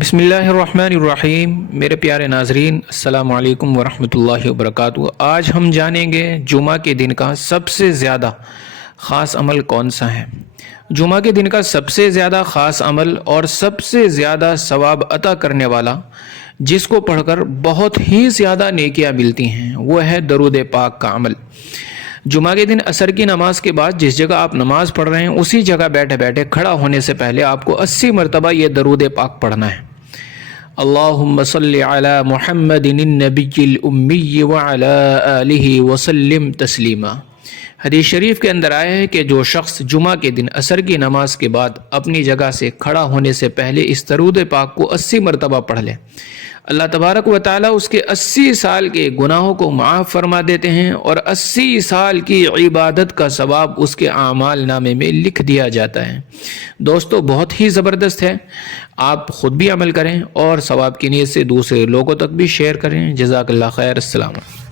بسم اللہ الرحمن الرحیم۔ میرے پیارے ناظرین، السلام علیکم ورحمۃ اللہ وبرکاتہ۔ آج ہم جانیں گے جمعہ کے دن کا سب سے زیادہ خاص عمل کون سا ہے۔ جمعہ کے دن کا سب سے زیادہ خاص عمل اور سب سے زیادہ ثواب عطا کرنے والا، جس کو پڑھ کر بہت ہی زیادہ نیکیاں ملتی ہیں، وہ ہے درود پاک کا عمل۔ جمعہ کے دن عصر کی نماز کے بعد جس جگہ آپ نماز پڑھ رہے ہیں، اسی جگہ بیٹھے بیٹھے کھڑا ہونے سے پہلے آپ کو 80 مرتبہ یہ درود پاک پڑھنا ہے۔ اللہم صلی علی محمد النبی الامی وعلی آلہ وسلم تسلیما۔ حدیث شریف کے اندر آیا ہے کہ جو شخص جمعہ کے دن عصر کی نماز کے بعد اپنی جگہ سے کھڑا ہونے سے پہلے اس درود پاک کو 80 مرتبہ پڑھ لے، اللہ تبارک و تعالیٰ اس کے 80 سال کے گناہوں کو معاف فرما دیتے ہیں، اور 80 سال کی عبادت کا ثواب اس کے اعمال نامے میں لکھ دیا جاتا ہے۔ دوستو، بہت ہی زبردست ہے، آپ خود بھی عمل کریں اور ثواب کی نیت سے دوسرے لوگوں تک بھی شیئر کریں۔ جزاک اللہ خیر۔ السلام علیکم۔